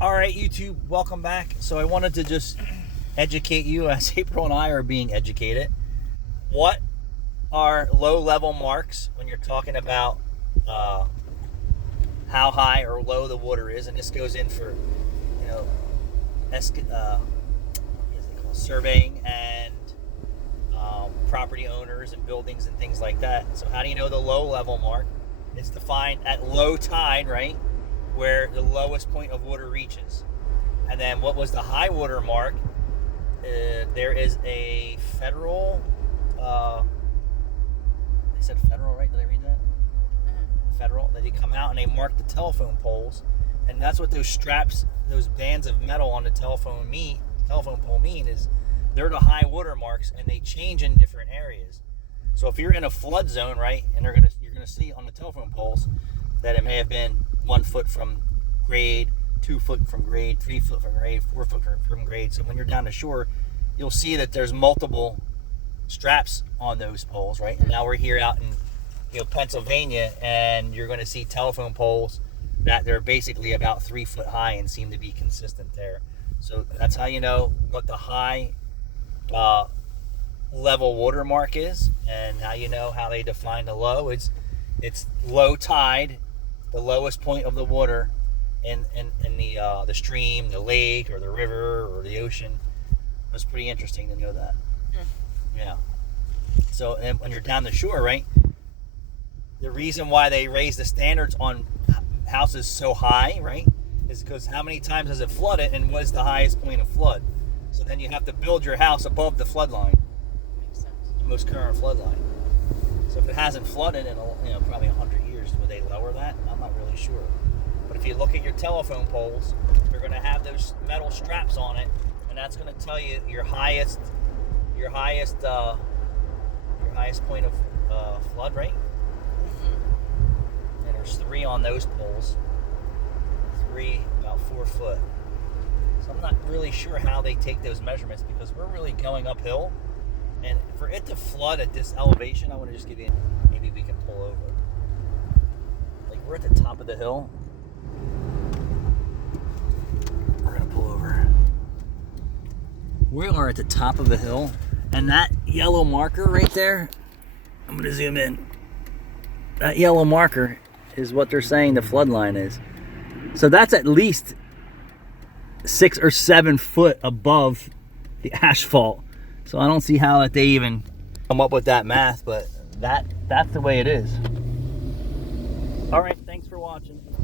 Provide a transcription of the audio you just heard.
All right, YouTube, welcome back. So I wanted to just educate you as April and I are being educated. What are low-level marks when you're talking about how high or low the water is? And this goes in for, what is it called? Surveying and property owners and buildings and things like that. So how do you know the low-level mark? It's defined at low tide, right? Where the lowest point of water reaches. And then what was the high water mark? There is a federal, I said federal, right? Did I read that? Mm-hmm. Federal, that they come out and they mark the telephone poles. And that's what those straps, those bands of metal on the telephone pole mean, is they're the high water marks, and they change in different areas. So if you're in a flood zone, right, and you're gonna see on the telephone poles that it may have been 1 foot from grade, 2 foot from grade, 3 foot from grade, 4 foot from grade. So when you're down the shore, you'll see that there's multiple straps on those poles, right? And now we're here out in Pennsylvania, and you're going to see telephone poles that they're basically about 3 foot high and seem to be consistent there. So that's how you know what the high level water mark is, and now you know how they define the low. It's low tide, the lowest point of the water in the stream, the lake, or the river, or the ocean. It was pretty interesting to know that. Yeah. So and when you're down the shore, right, the reason why they raise the standards on houses so high, right, is because how many times has it flooded, and what is the highest point of flood? So then you have to build your house above the flood line. Makes sense. The most current flood line. So if it hasn't flooded in probably 100 years, would they lower that? I'm not really sure. But if you look at your telephone poles, they're going to have those metal straps on it, and that's going to tell you your highest point of flood rate. And there's 3 on those poles. 3 about 4 foot. So I'm not really sure how they take those measurements, because we're really going uphill. And for it to flood at this elevation, I want to just give you, maybe we can pull over. Like, we're at the top of the hill. We're going to pull over. We are at the top of the hill, and that yellow marker right there, I'm going to zoom in. That yellow marker is what they're saying the flood line is. So that's at least 6 or 7 foot above the asphalt. So I don't see how that they even come up with that math, but that's the way it is. All right.